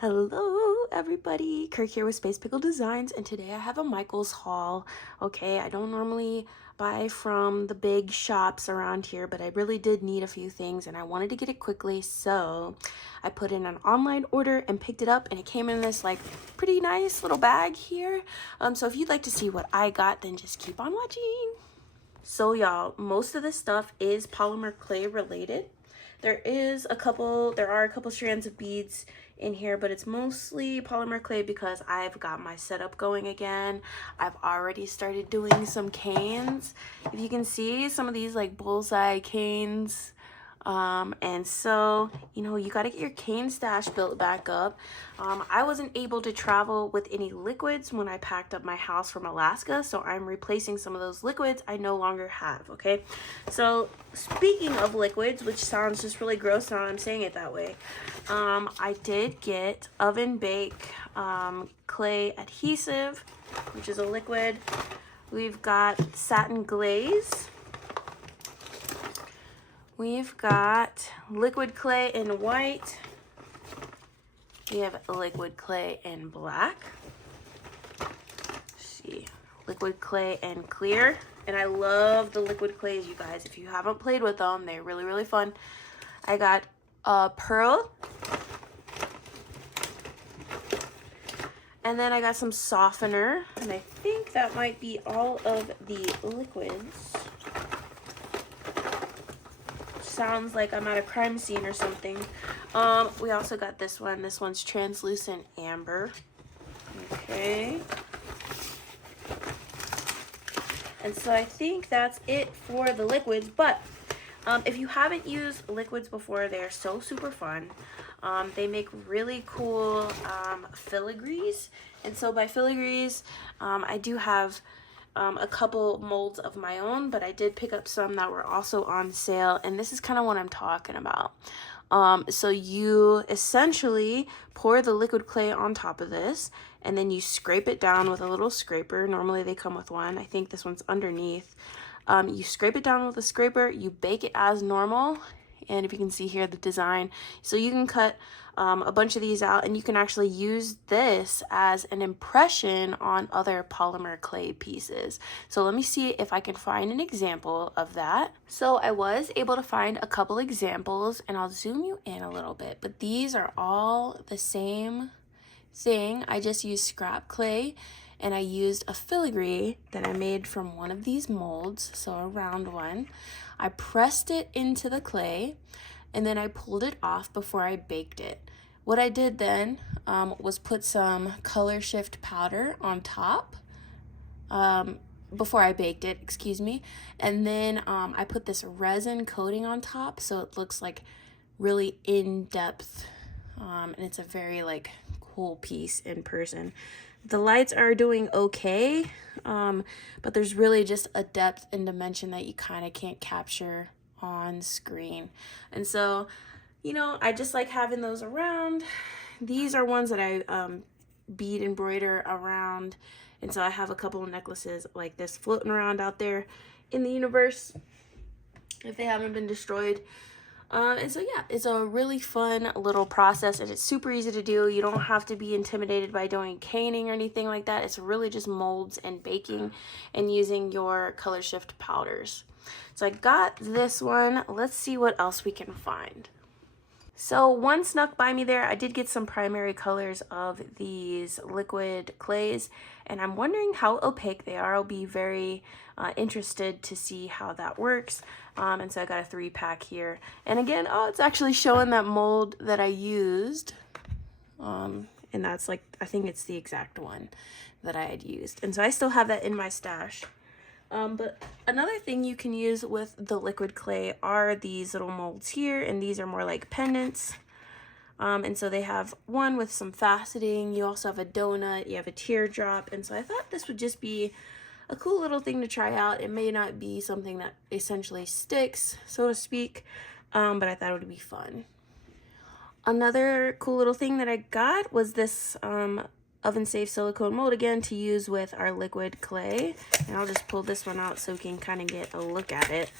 Hello everybody, Kirk here with Space Pickle Designs, and today I have a Michael's haul. Okay, I don't normally buy from the big shops around here, but I really did need a few things and I wanted to get it quickly, so I put in an online order and picked it up, and it came in this like pretty nice little bag here. So if you'd like to see what I got, then just keep on watching. So y'all, most of this stuff is polymer clay related. There are a couple strands of beads in here, but it's mostly polymer clay because I've got my setup going again. I've already started doing some canes. If you can see some of these like bullseye canes. And so, you got to get your cane stash built back up. I wasn't able to travel with any liquids when I packed up my house from Alaska, so I'm replacing some of those liquids I no longer have, okay? So, speaking of liquids, which sounds just really gross now I'm saying it that way, I did get oven bake clay adhesive, which is a liquid. We've got satin glaze. We've got liquid clay in white. We have liquid clay in black. Let's see, liquid clay in clear. And I love the liquid clays, you guys. If you haven't played with them, they're really, really fun. I got pearl. And then I got some softener. And I think that might be all of the liquids. Sounds like I'm at a crime scene or something. We also got this one. This one's translucent amber. Okay. And so I think that's it for the liquids. But if you haven't used liquids before, they're so super fun. They make really cool filigrees. And so by filigrees, I do have a couple molds of my own, but I did pick up some that were also on sale, and this is kind of what I'm talking about. So you essentially pour the liquid clay on top of this, and then you scrape it down with a little scraper. Normally they come with one. I think this one's underneath. You scrape it down with a scraper, you bake it as normal, and if you can see here the design, so you can cut a bunch of these out, and you can actually use this as an impression on other polymer clay pieces. So let me see if I can find an example of that. So I was able to find a couple examples, and I'll zoom you in a little bit, but these are all the same thing. I just used scrap clay, and I used a filigree that I made from one of these molds, so a round one. I pressed it into the clay, and then I pulled it off before I baked it. What I did then was put some color shift powder on top before I baked it, excuse me. And then I put this resin coating on top so it looks like really in-depth, and it's a very like cool piece in person. The lights are doing okay, but there's really just a depth and dimension that you kind of can't capture on screen. And so, I just like having those around. These are ones that I bead embroider around, and so I have a couple of necklaces like this floating around out there in the universe if they haven't been destroyed. And so yeah, it's a really fun little process, and it's super easy to do. You don't have to be intimidated by doing caning or anything like that. It's really just molds and baking and using your color shift powders. So I got this one. Let's see what else we can find. So one snuck by me there. I did get some primary colors of these liquid clays, and I'm wondering how opaque they are. I'll be very interested to see how that works. And so I got a 3-pack here. And again, it's actually showing that mold that I used. And that's like, I think it's the exact one that I had used. And so I still have that in my stash. But another thing you can use with the liquid clay are these little molds here, and these are more like pendants. And so they have one with some faceting. You also have a donut, you have a teardrop, and so I thought this would just be a cool little thing to try out. It may not be something that essentially sticks, so to speak, but I thought it would be fun. Another cool little thing that I got was this oven safe silicone mold, again, to use with our liquid clay. And I'll just pull this one out so we can kind of get a look at it.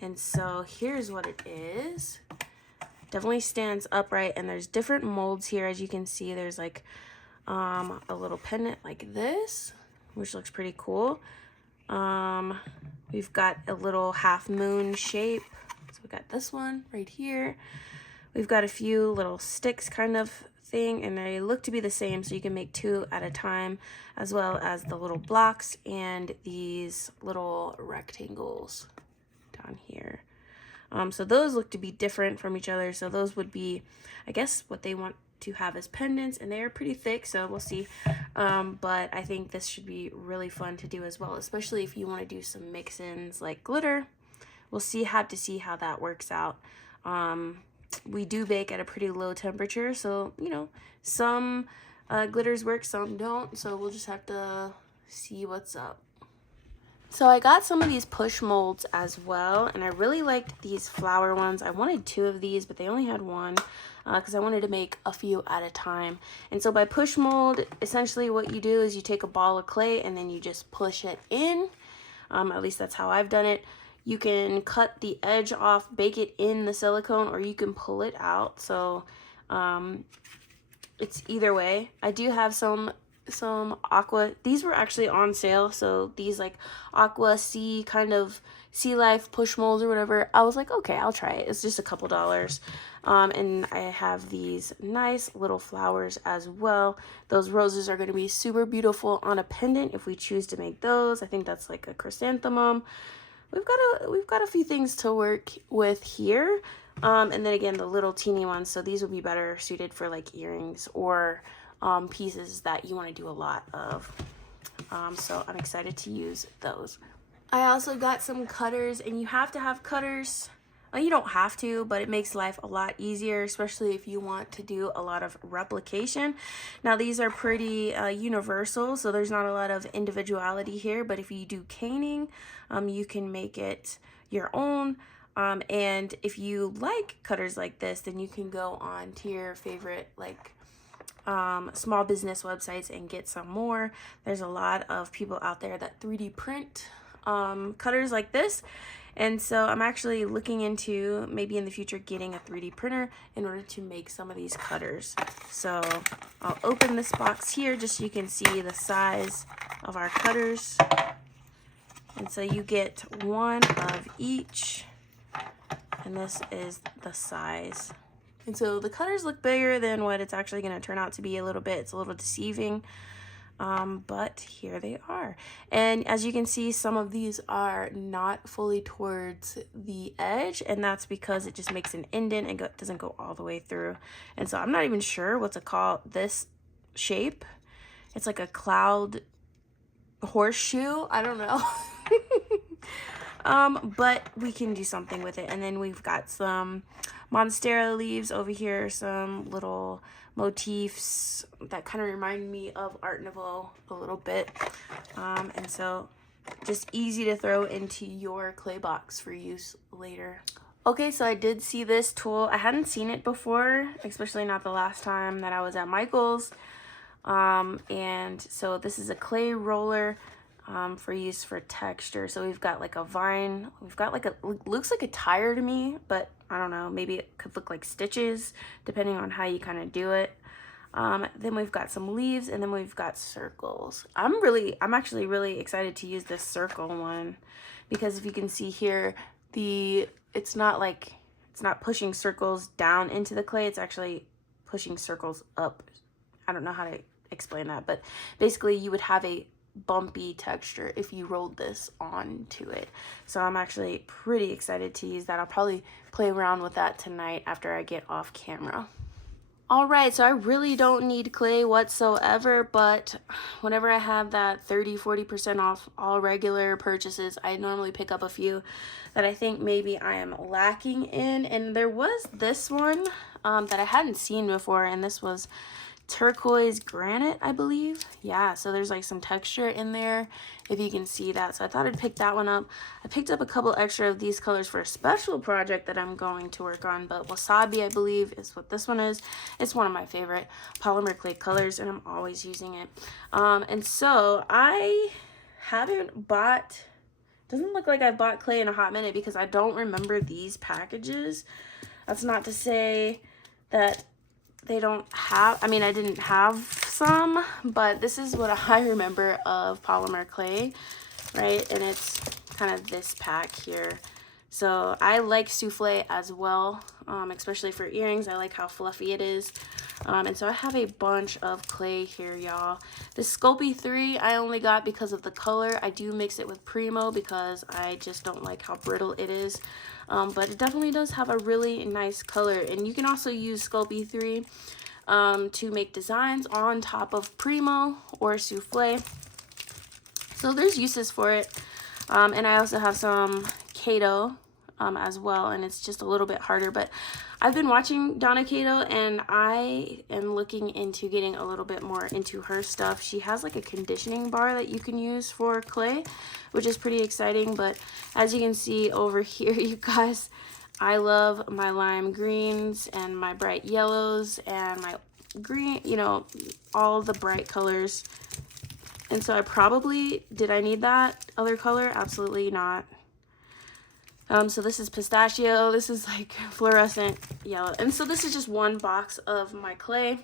And so here's what it is. definitely stands upright, and there's different molds here. As you can see, there's like a little pendant like this, which looks pretty cool. We've got a little half moon shape. So we got this one right here. We've got a few little sticks kind of thing, and they look to be the same, so you can make 2 at a time, as well as the little blocks and these little rectangles down here. So those look to be different from each other. So those would be, I guess, what they want to have as pendants, and they are pretty thick, so we'll see. But I think this should be really fun to do as well, especially if you want to do some mix-ins like glitter. We'll have to see how that works out. We do bake at a pretty low temperature, so you know, some glitters work, some don't, so we'll just have to see what's up. So I got some of these push molds as well, and I really liked these flower ones. I wanted 2 of these, but they only had 1 because I wanted to make a few at a time. And so by push mold, essentially what you do is you take a ball of clay and then you just push it in. At least that's how I've done it. You can cut the edge off, bake it in the silicone, or you can pull it out. So it's either way. I do have some aqua. These were actually on sale, so these like aqua sea kind of sea life push molds or whatever. I was like, okay, I'll try it. It's just a couple dollars. And I have these nice little flowers as well. Those roses are going to be super beautiful on a pendant if we choose to make those. I think that's like a chrysanthemum. We've got a few things to work with here. And then again, the little teeny ones. So these would be better suited for like earrings or pieces that you want to do a lot of. So I'm excited to use those. I also got some cutters, and you have to have cutters. You don't have to, but it makes life a lot easier, especially if you want to do a lot of replication. Now these are pretty universal, so there's not a lot of individuality here, but if you do caning, you can make it your own. And if you like cutters like this, then you can go on to your favorite like small business websites and get some more. There's a lot of people out there that 3D print cutters like this, and so I'm actually looking into maybe in the future getting a 3D printer in order to make some of these cutters. So I'll open this box here just so you can see the size of our cutters, and so you get 1 of each, and this is the size. And so the cutters look bigger than what it's actually going to turn out to be a little bit. It's a little deceiving, but here they are. And as you can see, some of these are not fully towards the edge, and that's because it just makes an indent and doesn't go all the way through. And so I'm not even sure what to call this shape. It's like a cloud horseshoe. I don't know. But we can do something with it. And then we've got some monstera leaves over here, some little motifs that kind of remind me of Art Nouveau a little bit. And so just easy to throw into your clay box for use later. Okay, so I did see this tool. I hadn't seen it before, especially not the last time that I was at Michael's. And so this is a clay roller for use for texture. So we've got like a vine, we've got like looks like a tire to me, but I don't know, maybe it could look like stitches depending on how you kind of do it. Then we've got some leaves, and then we've got circles. I'm actually really excited to use this circle one, because if you can see here, it's not pushing circles down into the clay, it's actually pushing circles up. I don't know how to explain that, but basically you would have a bumpy texture if you rolled this onto it. So I'm actually pretty excited to use that. I'll probably play around with that tonight after I get off camera. All right, so I really don't need clay whatsoever, but whenever I have that 30-40% off all regular purchases, I normally pick up a few that I think maybe I am lacking in. And there was this one that I hadn't seen before, and this was turquoise granite, I believe. Yeah, so there's like some texture in there, if you can see that. So I thought I'd pick that one up. I picked up a couple extra of these colors for a special project that I'm going to work on, but wasabi, I believe, is what this one is. It's one of my favorite polymer clay colors, and I'm always using it. And so I haven't doesn't look like I've bought clay in a hot minute, because I don't remember these packages. That's not to say that they don't have, I mean, I didn't have some, but this is what I remember of polymer clay, right? And it's kind of this pack here. So I like souffle as well, especially for earrings. I like how fluffy it is. And so I have a bunch of clay here, y'all. This Sculpey 3 I only got because of the color. I do mix it with Primo because I just don't like how brittle it is. But it definitely does have a really nice color. And you can also use Sculpey 3 to make designs on top of Primo or souffle. So there's uses for it. And I also have some Kato as well, and it's just a little bit harder, but I've been watching Donna Kato and I am looking into getting a little bit more into her stuff. She has like a conditioning bar that you can use for clay, which is pretty exciting. But as you can see over here, you guys, I love my lime greens and my bright yellows and my green, you know, all the bright colors. And so I probably, did I need that other color? Absolutely not. So this is pistachio, this is like fluorescent yellow. And so this is just one box of my clay.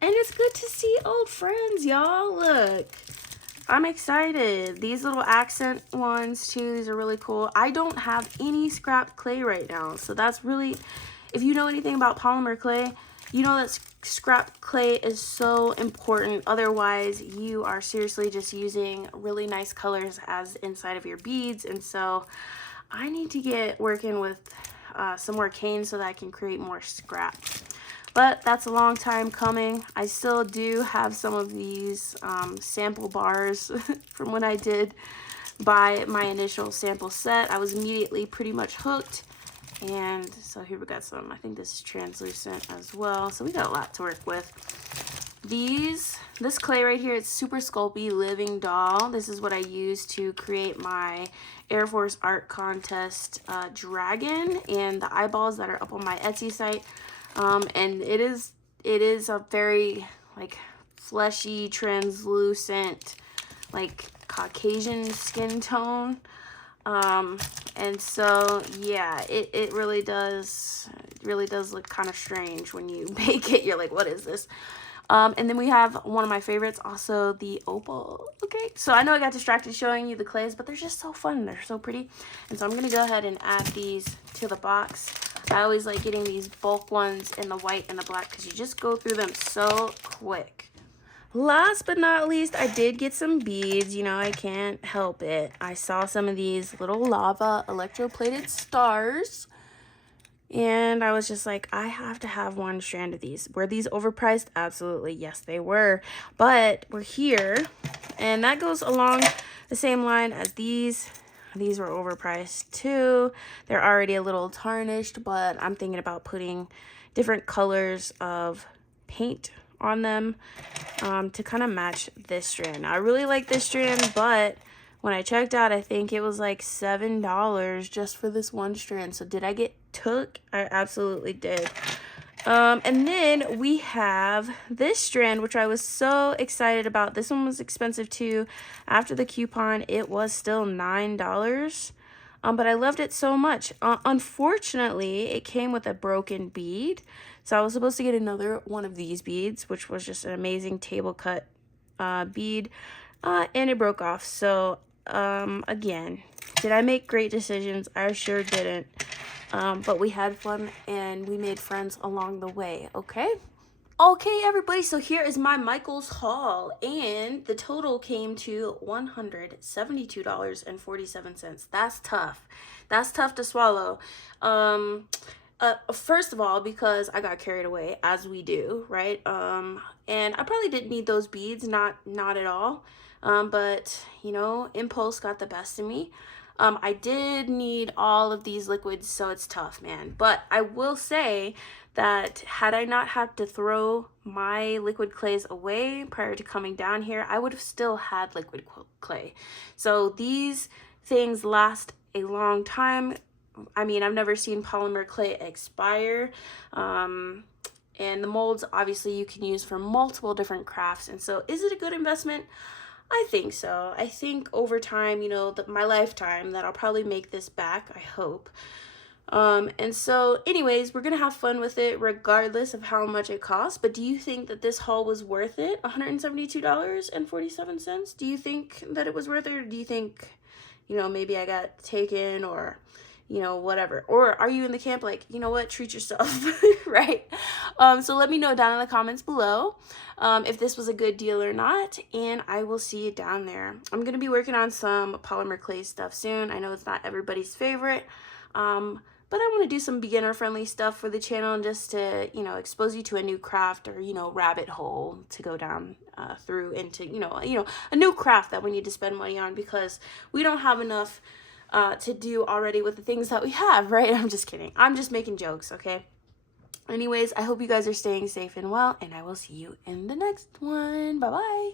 And it's good to see old friends, y'all. Look, I'm excited. These little accent ones too, these are really cool. I don't have any scrap clay right now. So that's really, if you know anything about polymer clay, you know that scrap clay is so important. Otherwise, you are seriously just using really nice colors as inside of your beads. And so I need to get working with some more cane so that I can create more scrap. But that's a long time coming. I still do have some of these sample bars from when I did buy my initial sample set. I was immediately pretty much hooked. And so here we got some, I think this is translucent as well. So we got a lot to work with. This clay right here, it's Super Sculpey Living Doll. This is what I use to create my Air Force Art Contest dragon and the eyeballs that are up on my Etsy site. And it is a very like fleshy, translucent, like Caucasian skin tone. And so yeah, it really does look kind of strange when you bake it. You're like, what is this? And then we have one of my favorites, also the opal. Okay, so I know I got distracted showing you the clays, but they're just so fun. They're so pretty. And so I'm gonna go ahead and add these to the box. I always like getting these bulk ones in the white and the black because you just go through them so quick. Last but not least, I did get some beads. You know, I can't help it. I saw some of these little lava electroplated stars. And I was just like, I have to have one strand of these. Were these overpriced? Absolutely. Yes, they were. But we're here. And that goes along the same line as these. These were overpriced too. They're already a little tarnished, but I'm thinking about putting different colors of paint on them to kind of match this strand. Now, I really like this strand, but when I checked out, I think it was like $7 just for this one strand. So did I get took? I absolutely did. And then we have this strand, which I was so excited about. This one was expensive too. After the coupon, it was still $9. But I loved it so much. Unfortunately, it came with a broken bead. So I was supposed to get another one of these beads, which was just an amazing table cut bead. And it broke off. So again, did I make great decisions? I sure didn't. But we had fun and we made friends along the way, okay? Okay, everybody, so here is my Michaels haul, and the total came to $172.47. That's tough. That's tough to swallow. First of all, because I got carried away, as we do, right? And I probably didn't need those beads, not at all. But, you know, impulse got the best of me. I did need all of these liquids, so it's tough, man. But I will say that had I not had to throw my liquid clays away prior to coming down here, I would have still had liquid clay. So these things last a long time. I mean, I've never seen polymer clay expire. And the molds, obviously, you can use for multiple different crafts. And so is it a good investment? I think so. I think over time, you know, my lifetime, that I'll probably make this back, I hope. And so anyways, we're gonna have fun with it regardless of how much it costs. But do you think that this haul was worth it? $172.47. Do you think that it was worth it, or do you think, you know, maybe I got taken, or, you know, whatever? Or are you in the camp like, you know what, treat yourself, right? So let me know down in the comments below if this was a good deal or not, and I will see you down there. I'm gonna be working on some polymer clay stuff soon. I know it's not everybody's favorite, but I want to do some beginner friendly stuff for the channel, and just to, you know, expose you to a new craft, or, you know, rabbit hole to go down through into, you know, a new craft that we need to spend money on, because we don't have enough to do already with the things that we have, right? I'm just kidding. I'm just making jokes, okay? Anyways, I hope you guys are staying safe and well, and I will see you in the next one. Bye-bye.